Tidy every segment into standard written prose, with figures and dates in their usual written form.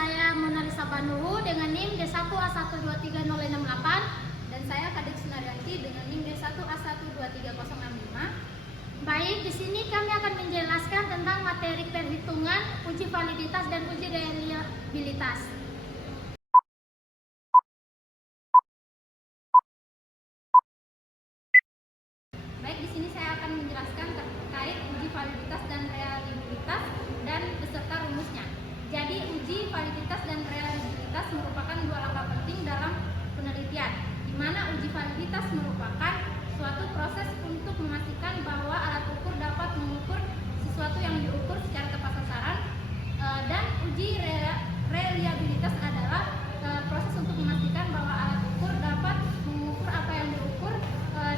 saya Monalisa Banuhu dengan NIM D1A1230668 dan saya Kadek Sunaryanti dengan NIM D1A12305. Baik, di sini kami akan menjelaskan tentang materi perhitungan, uji validitas dan uji reliabilitas. Baik, di sini saya akan menjelaskan terkait uji validitas dan reliabilitas dan beserta rumusnya. Jadi, uji validitas dan reliabilitas merupakan dua langkah penting dalam penelitian, di mana uji validitas merupakan suatu proses untuk memastikan bahwa alat ukur dapat mengukur sesuatu yang diukur secara tepat sasaran, dan uji reliabilitas adalah proses untuk memastikan bahwa alat ukur dapat mengukur apa yang diukur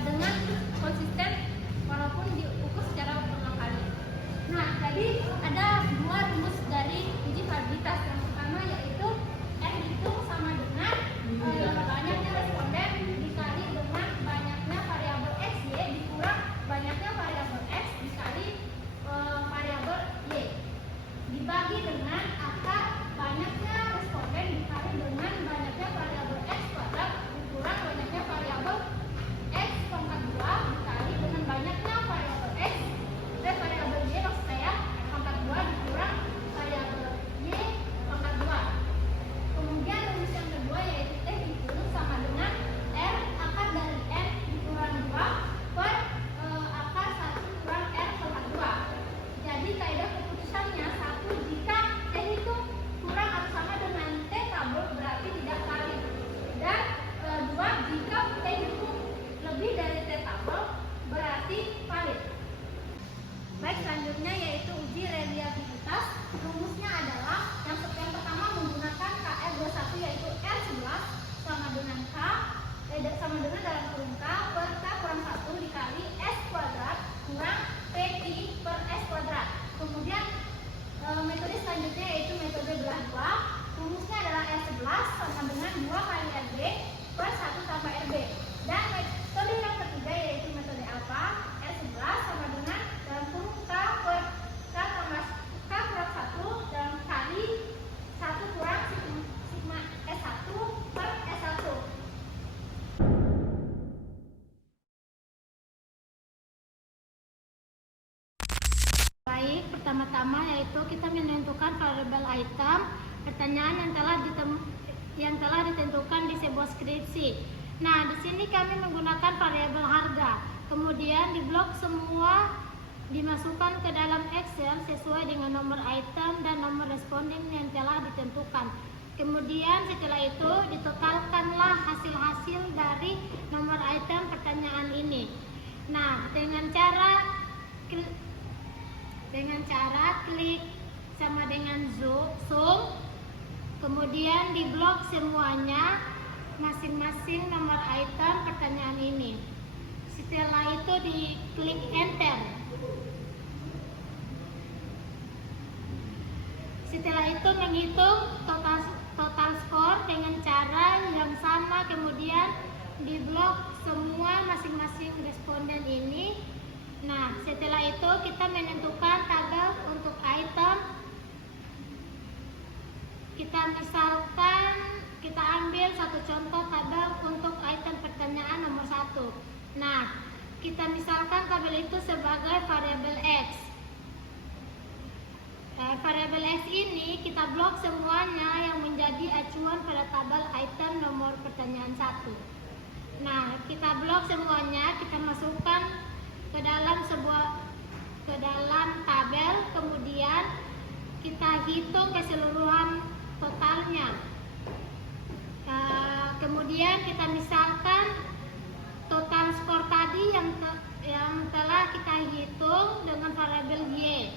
dengan konsisten walaupun diukur secara berulang kali. Nah, jadi ada dua rumus dari uji validitas. Yang pertama yaitu N itu sama dengan banyaknya responden dikali dengan banyaknya variabel X, Y dikurang banyaknya variabel X dikali variabel Y dibagi dengan akar banyaknya responden dikali dengan banyaknya variabel X kuadrat dikurang banyaknya variabel X pangkat 2 dikali dengan banyaknya variabel X variabel Y maksud saya pangkat 2 dikurang variabel Y pangkat 2. Kemudian rumus yang kedua yaitu T dikurung sama dengan R akar dari N dikurang 2 per akar 1 kurang R pangkat 2. Jadi kaidah keputusannya 1 jika T itu kurang atau sama dengan T tabel berarti tidak valid, dan 2 jika T itu lebih dari T tabel berarti valid. Baik, selanjutnya yaitu uji reliabilitas. Rumusnya adalah yang pertama menggunakan KR21 yaitu R11 sama dengan K sama dengan dalam kurung K per K kurang 1 dikali S kuadrat kurang PI per S kuadrat. Kemudian metode selanjutnya yaitu metode belah 2. Rumusnya adalah R11 sama dengan 2 kali RB per 1 tambah RB. Dan metode yang ketiga yaitu metode alfa. R11 sama dengan dalam kurung K per K tambah K kurang 1 dalam kali 1 kurang sigma S1 per S1. Baik, pertama-tama yaitu kita menentukan variabel item pertanyaan yang telah ditentukan di sebuah skripsi. Nah, di sini kami menggunakan variabel harga. Kemudian di blok semua dimasukkan ke dalam Excel sesuai dengan nomor item dan nomor responden yang telah ditentukan. Kemudian setelah itu ditotalkanlah hasil-hasil dari nomor item pertanyaan ini. Nah, dengan cara klik sama dengan zoom, kemudian di blok semuanya masing-masing nomor item pertanyaan ini. Setelah itu diklik enter. Setelah itu menghitung total skor dengan cara yang sama, kemudian di blok semua masing-masing responden ini. Nah, setelah itu kita menentukan tabel untuk item. Kita ambil satu contoh tabel untuk item pertanyaan nomor 1. Nah, kita misalkan tabel itu sebagai variabel X. Variabel X ini kita blok semuanya yang menjadi acuan pada tabel item nomor pertanyaan 1. Nah, kita blok semuanya, kita masukkan ke dalam tabel, kemudian kita hitung keseluruhan totalnya. Kemudian kita misalkan total skor tadi yang telah kita hitung dengan variabel Y.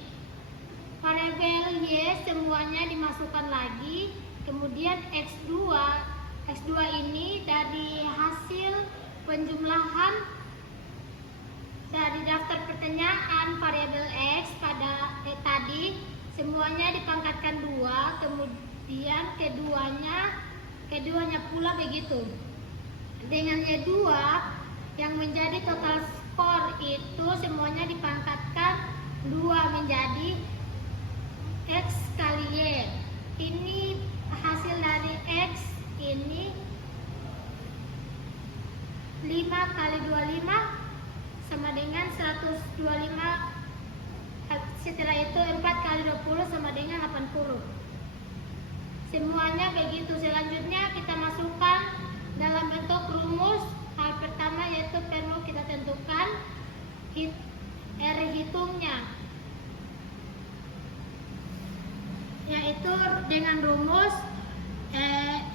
Variabel Y semuanya dimasukkan lagi. Kemudian X2 ini dari hasil penjumlahan dari daftar pertanyaan variabel X pada tadi semuanya dipangkatkan 2, kemudian keduanya pula begitu. Dengan Y2 yang menjadi total skor itu semuanya dipangkatkan 2 menjadi X kali Y. Ini hasil dari X ini 5 kali 25 sama dengan 125. Setelah itu 4 kali 20 sama dengan 80. Semuanya begitu. Selanjutnya kita masukkan dalam bentuk rumus. Hal pertama yaitu perlu kita tentukan R hitungnya, yaitu dengan rumus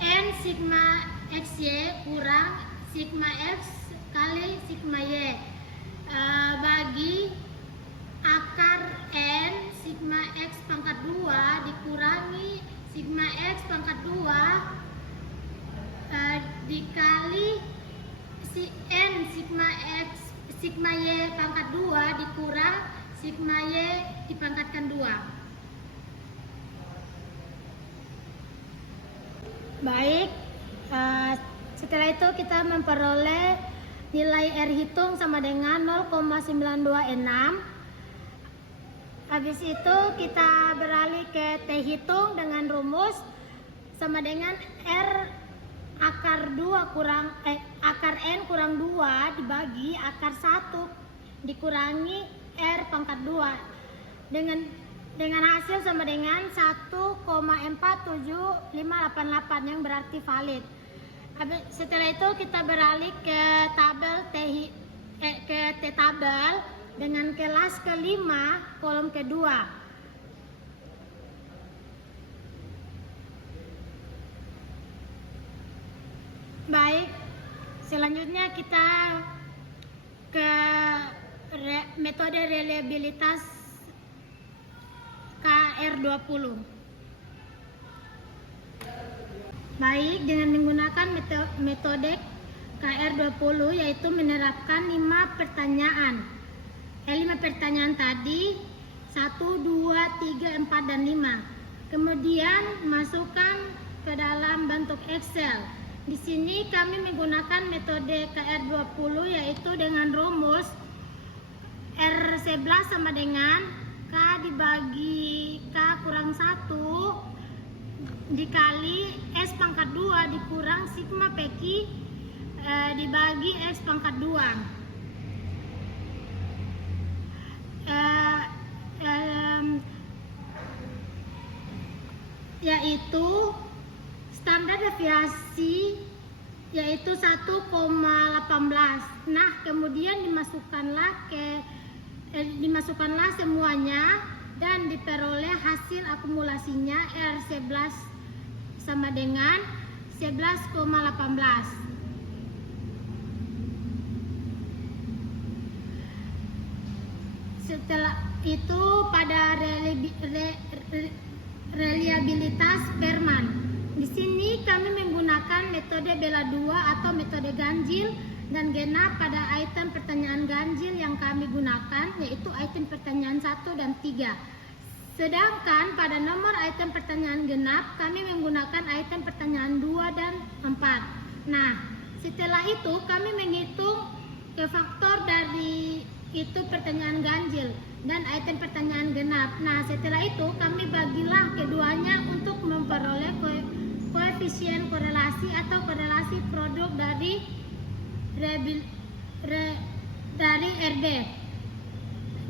N sigma XY kurang sigma X kali sigma Y bagi akar N sigma X pangkat 2 dikurangi sigma X pangkat 2 dikali si N sigma X sigma Y pangkat 2 dikurang sigma Y dipangkatkan 2. Baik, setelah itu kita memperoleh nilai R hitung sama dengan 0,926. Habis itu kita beralih ke T hitung dengan rumus sama dengan R akar 2 kurang akar N kurang 2 dibagi akar 1 dikurangi R pangkat 2 dengan hasil sama dengan 1,47588 yang berarti valid. Setelah itu kita beralih ke tabel T tabel dengan kelas kelima kolom kedua. Baik, selanjutnya kita ke metode reliabilitas KR20. Baik, dengan menggunakan metode KR20 yaitu menerapkan 5 pertanyaan. 5 pertanyaan tadi 1, 2, 3, 4, dan 5. Kemudian masukkan ke dalam bentuk Excel. Di sini kami menggunakan metode KR20 yaitu dengan rumus R11 sama dengan K dibagi K kurang 1 dikali S pangkat 2 dikurang sigma PQ dibagi X pangkat 2. Yaitu standar deviasi yaitu 1,18. Nah, kemudian dimasukkanlah semuanya dan diperoleh hasil akumulasinya R11 sama dengan 11,18. Setelah itu pada reliabilitas Sperman. Di sini kami menggunakan metode bela 2 atau metode ganjil dan genap pada item pertanyaan ganjil yang kami gunakan yaitu item pertanyaan 1 dan 3. Sedangkan pada nomor item pertanyaan genap kami menggunakan item pertanyaan 2 dan 4. Nah, setelah itu kami menghitung ke faktor dari itu pertanyaan ganjil dan item pertanyaan genap. Nah, setelah itu kami bagilah keduanya untuk memperoleh koefisien korelasi atau korelasi produk dari RB.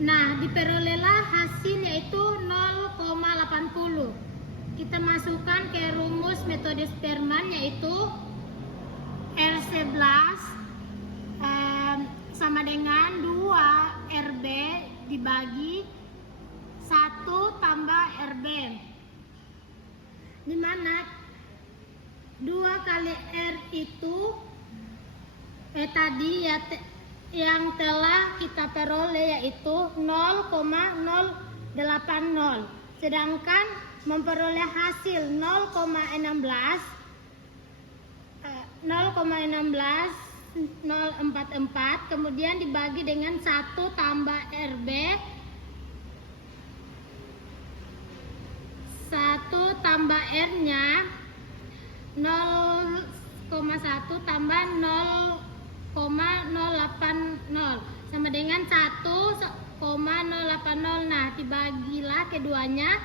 Nah, diperolehlah hasil yaitu 0,80. Kita masukkan ke rumus metode Sperman yaitu R11 sama dengan 2 RB dibagi 1 tambah RB, di mana 2 kali R itu tadi ya yang telah kita peroleh yaitu 0,080, sedangkan memperoleh hasil 0,16044 kemudian dibagi dengan 1 tambah RB 1 tambah R nya 0,1 tambah 0,080 sama dengan 1,080. Nah, dibagilah keduanya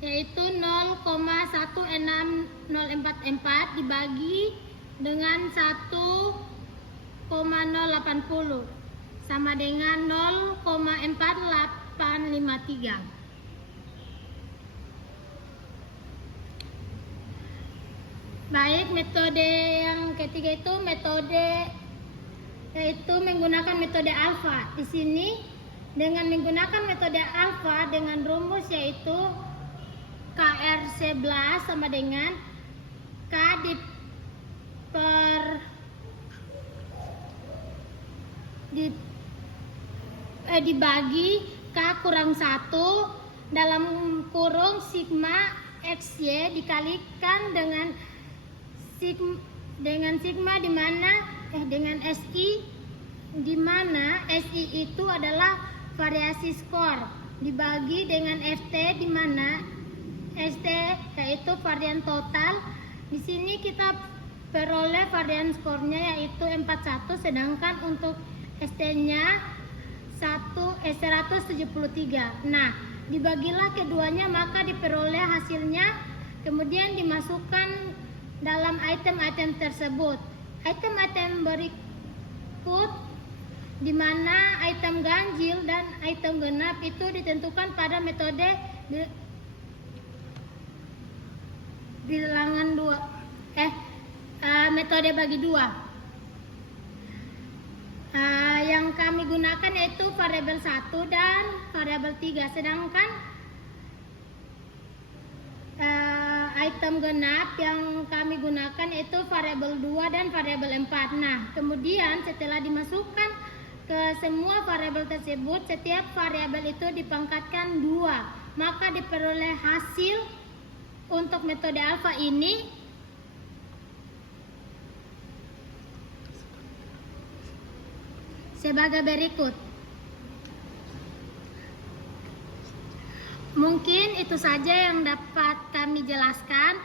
yaitu 0,16044 dibagi dengan 1,080 sama dengan 0,4853. Baik, metode yang ketiga itu yaitu menggunakan metode alfa. Di sini dengan menggunakan metode alfa dengan rumus yaitu KR11 sama dengan K dibagi K kurang 1 dalam kurung sigma XY dikalikan dengan sigma dengan SI, di mana SI itu adalah variasi skor, dibagi dengan ST, di mana ST yaitu varian total. Di sini kita peroleh varian skornya yaitu 41, sedangkan untuk ST-nya 173. Nah, dibagilah keduanya maka diperoleh hasilnya, kemudian dimasukkan dalam item-item tersebut. Item-item berikut di mana item ganjil dan item genap itu ditentukan pada metode bilangan metode bagi dua. Yang kami gunakan yaitu variabel 1 dan variabel 3, sedangkan item genap yang kami gunakan yaitu variabel 2 dan variabel 4. Nah, kemudian setelah dimasukkan ke semua variabel tersebut, setiap variabel itu dipangkatkan 2, maka diperoleh hasil untuk metode alfa ini sebagai berikut. Mungkin itu saja yang dapat kami jelaskan.